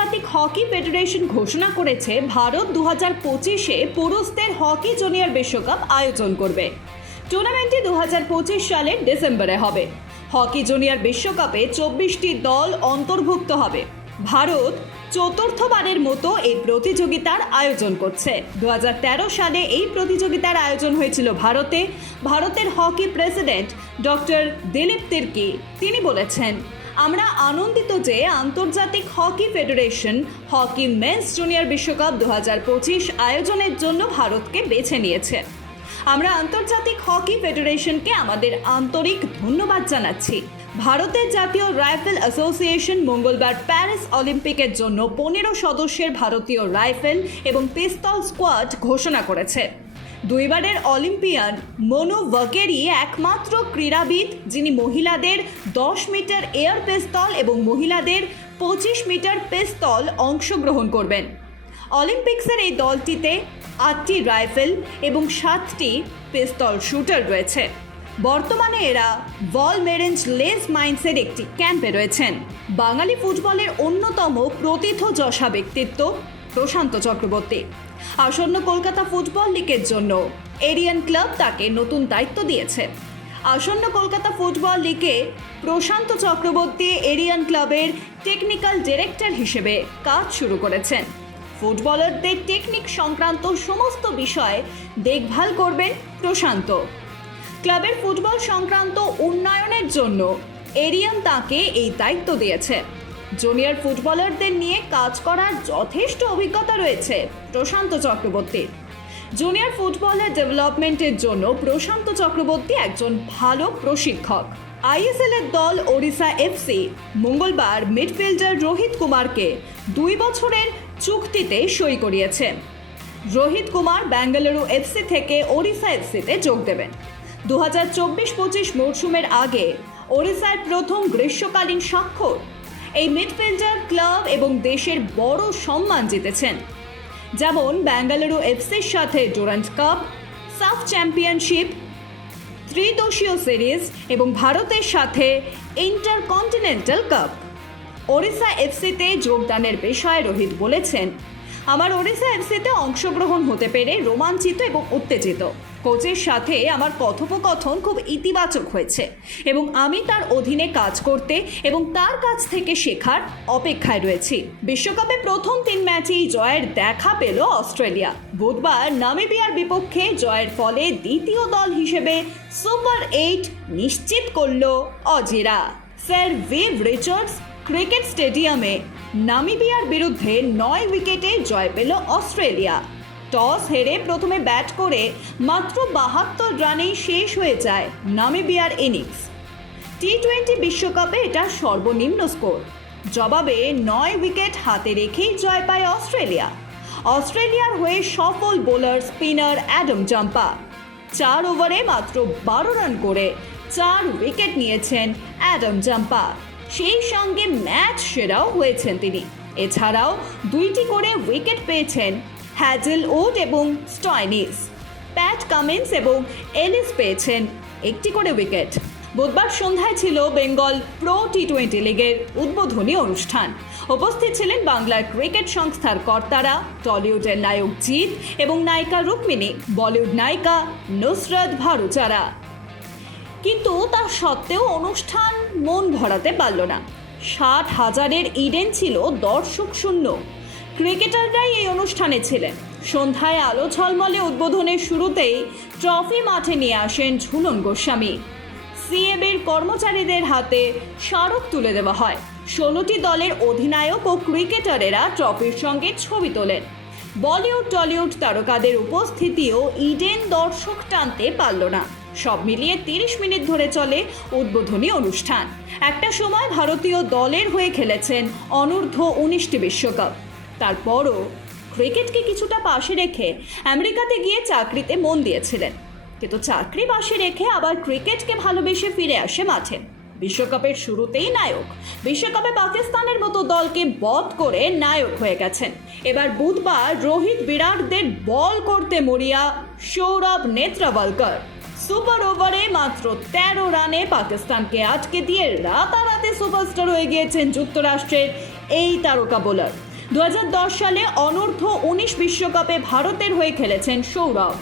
আন্তর্জাতিক hockey federation ঘোষণা করেছে ভারত 2025-এ পুরুষদের হকি জুনিয়র বিশ্বকাপ আয়োজন করবে। টুর্নামেন্টটি 2025 সালের ডিসেম্বরে হবে। হকি জুনিয়র বিশ্বকাপে 24টি দল অন্তর্ভুক্ত হবে। ভারত চতুর্থবারের মতো এই প্রতিযোগিতার আয়োজন করছে। 2013 সালে এই প্রতিযোগিতার আয়োজন হয়েছিল ভারতে। ভারতের hockey president doctor Dilip Tirkey তিনি বলেছেন, আমরা আনন্দিত যে আন্তর্জাতিক hockey federation hockey men's junior বিশ্বকাপ 2025 আয়োজনের জন্য ভারতকে বেছে নিয়েছে। আমরা আন্তর্জাতিক হকি ফেডারেশনকে আমাদের আন্তরিক ধন্যবাদ জানাচ্ছি। ভারতের জাতীয় রাইফেল অ্যাসোসিয়েশন মঙ্গলবার প্যারিস অলিম্পিকের জন্য 15 সদস্যের ভারতীয় রাইফেল এবং পিস্তল স্কোয়াড ঘোষণা করেছে। দুইবারের অলিম্পিয়ান মনু ভাকেরি একমাত্র ক্রীড়াবিদ যিনি মহিলাদের 10 মিটার এয়ার পিস্তল এবং মহিলাদের 25 মিটার পিস্তল অংশগ্রহণ করবেন। অলিম্পিক্সের এই দলটিতে 8টি রাইফেল এবং 7টি পিস্তল শুটার রয়েছে। বর্তমানে এরা ভলমেরেঞ্জ লেস মাইন্সের একটি ক্যাম্পে রয়েছেন। বাঙালি ফুটবলের অন্যতম প্রথিতযশা ব্যক্তিত্ব প্রশান্ত চক্রবর্তী। আসন্ন কলকাতা ফুটবল লিগের জন্য এরিয়ান ক্লাব তাকে নতুন দায়িত্ব দিয়েছে। আসন্ন কলকাতা ফুটবল লিগে প্রশান্ত চক্রবর্তী এরিয়ান ক্লাবের টেকনিক্যাল ডিরেক্টর হিসেবে কাজ শুরু করেছেন। ফুটবলারদের টেকনিক সংক্রান্ত সমস্ত বিষয়ে দেখভাল করবেন প্রশান্ত। ক্লাবের ফুটবল সংক্রান্ত উন্নয়নের জন্য এরিয়ান তাকে এই দায়িত্ব দিয়েছে। জুনিয়র ফুটবলারদের নিয়ে কাজ করার যথেষ্ট অভিজ্ঞতা রয়েছে প্রশান্ত চক্রবর্তীর। জুনিয়র ফুটবলের ডেভেলপমেন্টের জন্য প্রশান্ত চক্রবর্তী একজন ভালো প্রশিক্ষক। আইএসএল এর দল ওড়িশা এফসি মঙ্গলবার মিডফিল্ডার রোহিত কুমারকে 2 বছরের চুক্তিতে সই করিয়েছে। রোহিত কুমার বেঙ্গালুরু এফসি থেকে ওড়িশা এফসিতে যোগ দেবেন। 2024-25 মরশুমের আগে ওড়িশার প্রথম গ্রীষ্মকালীন স্বাক্ষর। এই মিডফিল্ডার ক্লাব এবং দেশের বড় সম্মান জিতেছেন, যেমন বেঙ্গালুরু এফসির সাথে ডুরান্ট কাপ, সাফ চ্যাম্পিয়নশিপ, ত্রিদেশীয় সিরিজ এবং ভারতের সাথে ইন্টারকন্টিনেন্টাল কাপ। ওড়িশা এফসিতে যোগদানের বিষয়ে রোহিত বলেছেন, আমার ওড়িশা এফসিতে অংশগ্রহণ হতে পেরে রোমাঞ্চিত এবং উত্তেজিত। কোচের সাথে আমার কথোপকথন খুব ইতিবাচক হয়েছে এবং আমি তার অধীনে কাজ করতে এবং তার কাছ থেকে শেখার অপেক্ষায় রয়েছি। বিশ্বকাপে প্রথম 3 ম্যাচেই জয়ের দেখা পেল অস্ট্রেলিয়া। বুধবার নামিবিয়ার বিপক্ষে জয়ের ফলে দ্বিতীয় দল হিসেবে সুপার 8 নিশ্চিত করল অজিরা। স্যার ভিভ রিচার্ডস ক্রিকেট স্টেডিয়ামে নামিবিয়ার বিরুদ্ধে 9 উইকেটে জয় পেল অস্ট্রেলিয়া। টস হেরে প্রথমে ব্যাট করে মাত্র 72 রানেই শেষ হয়ে যায় নামিবিয়ার ইনিংস। টি-20 বিশ্বকাপে এটা সর্বনিম্ন স্কোর। জবাবে 9 উইকেট হাতে রেখেই জয় পায় অস্ট্রেলিয়া। অস্ট্রেলিয়ার হয়ে সফল বোলার স্পিনার অ্যাডাম জাম্পা 4 ওভারে মাত্র 12 রান করে 4 উইকেট নিয়েছেন অ্যাডাম জাম্পা। সেই সঙ্গে ম্যাচ সেরাও হয়েছেন তিনি। এছাড়াও 2টি করে উইকেট পেয়েছেন হ্যাজেলউড এবং স্টয়নিস। প্যাট কামিন্স এবং এলিস পেয়েছেন 1টি করে উইকেট। বুধবার সন্ধ্যায় ছিল বেঙ্গল প্রো টি-20 লিগের উদ্বোধনী অনুষ্ঠান। উপস্থিত ছিলেন বাংলার ক্রিকেট সংস্থার কর্তারা, টলিউডের নায়ক জিৎ এবং নায়িকা রুক্মিণী, বলিউড নায়িকা নুসরাত ভারুচারা। কিন্তু তা সত্ত্বেও অনুষ্ঠান মন ভরাতে পারল না। 60,000-এর ইডেন ছিল দর্শক শূন্য। ক্রিকেটাররাই এই অনুষ্ঠানে ছিলেন। সন্ধ্যায় আলো ঝলমলে উদ্বোধনের শুরুতেই ট্রফি মাঠে নিয়ে আসেন ঝুলন গোস্বামী। সিএবির কর্মচারীদের হাতে স্মারক তুলে দেওয়া হয়। 16টি দলের অধিনায়ক ও ক্রিকেটারেরা ট্রফির সঙ্গে ছবি তোলেন। বলিউড টলিউড তারকাদের উপস্থিতিও ইডেন দর্শক টানতে পারল না। সব মিলিয়ে 30 মিনিট ধরে চলে উদ্বোধনী অনুষ্ঠান। একটা সময় ভারতীয় দলের হয়ে খেলেছেন অনূর্ধ্ব 19টি বিশ্বকাপ। তারপরও ক্রিকেটকে কিছুটা পাশে রেখে আমেরিকাতে গিয়ে চাকরিতে মন দিয়েছিলেন। কিন্তু চাকরি পাশে রেখে আবার ক্রিকেটকে ভালোবেসে ফিরে আসে মাঠে। বিশ্বকাপের শুরুতেই নায়ক। বিশ্বকাপে পাকিস্তানের মতো দলকে বধ করে নায়ক হয়ে গেছেন। এবার বুধবার রোহিত বিরাটদের বল করতে মরিয়া সৌরভ নেত্রাওয়ালকর। সুপার ওভারে মাত্র 13 রানে পাকিস্তানকে আটকে দিয়ে রাতারাতি সুপারস্টার হয়ে গিয়েছেন যুক্তরাষ্ট্রের এই তারকা বোলার। 2010 সালে অনূর্ধ্ব-19 বিশ্বকাপে ভারতের হয়ে খেলেছেন সৌরভ।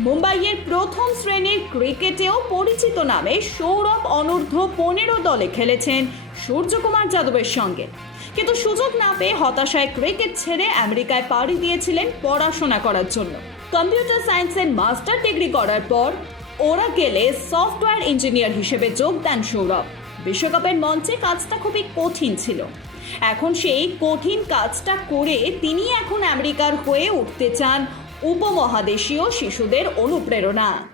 মুম্বাইয়ের প্রথম শ্রেণীর ক্রিকেটেও পরিচিত নামে সৌরভ অনূর্ধ্ব-15 দলে খেলেছেন সূর্যকুমার যাদবের সঙ্গে। কিন্তু সুযোগ না পেয়ে হতাশায় ক্রিকেট ছেড়ে আমেরিকায় পাড়ি দিয়েছিলেন পড়াশোনা করার জন্য। কম্পিউটার সায়েন্সের মাস্টার ডিগ্রি করার পর ওরাকেলে সফটওয়্যার ইঞ্জিনিয়ার হিসেবে যোগ দেন সৌরভ। বিশ্বকাপের মঞ্চে কাজটা খুবই কঠিন ছিল। এখন সেই কঠিন কাজটা করে তিনি এখন আমেরিকার হয়ে উঠতে চান উপমহাদেশীয় শিশুদের অনুপ্রেরণা।